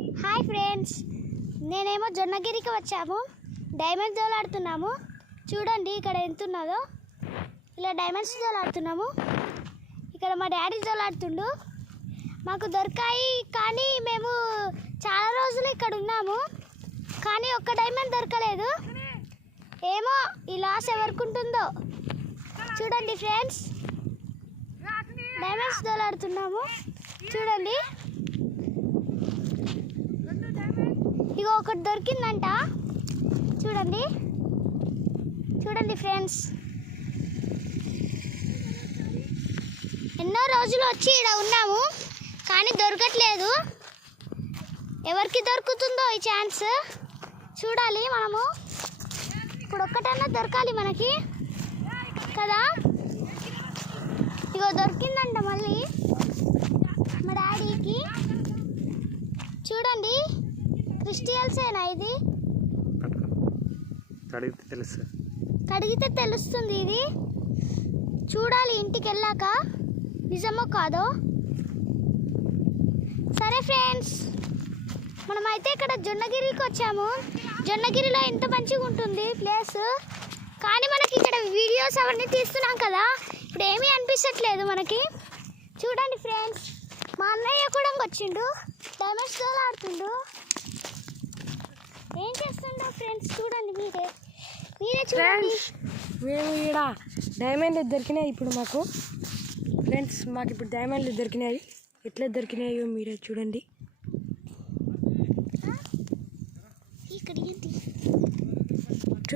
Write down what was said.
Hi friends, నేనేమో జొన్నగిరికి వచ్చాము. Diamonds దోలాడుతున్నాము. చూడండి ఇక్కడ ఎంత ఉన్నదో. ఇలా డైమండ్స్ దోలాడుతున్నాము. ఇక్కడ మా డాడీ దోలాడుతుండు. మాకు దొరికాయి, కానీ మేము చాలా రోజులు ఇక్కడ ఉన్నాము, కానీ ఒక్క డైమండ్ దొరకలేదు. ఏమో ఈ లాస్ ఎవరికి ఉంటుందో. చూడండి ఫ్రెండ్స్, డైమండ్స్ దోలాడుతున్నాము. చూడండి, ఇగో ఒకటి దొరికిందంట. చూడండి చూడండి ఫ్రెండ్స్, ఎన్నో రోజులు వచ్చి ఇక్కడ ఉన్నాము, కానీ దొరకట్లేదు. ఎవరికి దొరుకుతుందో ఈ ఛాన్స్ చూడాలి. మనము ఇప్పుడు ఒక్కటన్నా దొరకాలి మనకి కదా. ఇగో దొరికిందంట మళ్ళీ మా డాడీకి. చూడండి, క్రిస్టియల్సేనా ఇది? కడిగితే తెలుస్తుంది. ఇది చూడాలి ఇంటికి వెళ్ళాక నిజమో కాదో. సరే ఫ్రెండ్స్, మనమైతే ఇక్కడ జొన్నగిరికి వచ్చాము. జొన్నగిరిలో ఎంత మంచిగా ఉంటుంది ప్లేస్, కానీ మనకి ఇక్కడ వీడియోస్ అవన్నీ తీస్తున్నాం కదా, ఇప్పుడు ఏమీ అనిపించట్లేదు మనకి. చూడండి ఫ్రెండ్స్, మా అన్నయ్య కూడా వచ్చిండు, డైమండ్స్ దోలాడుతుండు. ఏం చేస్తుండో ఫ్రెండ్స్ చూడండి, మీరే చూడండి. మేము ఇక్కడ డైమండ్లు దొరికినాయి ఇప్పుడు మాకు. ఫ్రెండ్స్, మాకు ఇప్పుడు డైమండ్లు దొరికినాయి. ఎట్లా దొరికినాయో మీరే చూడండి.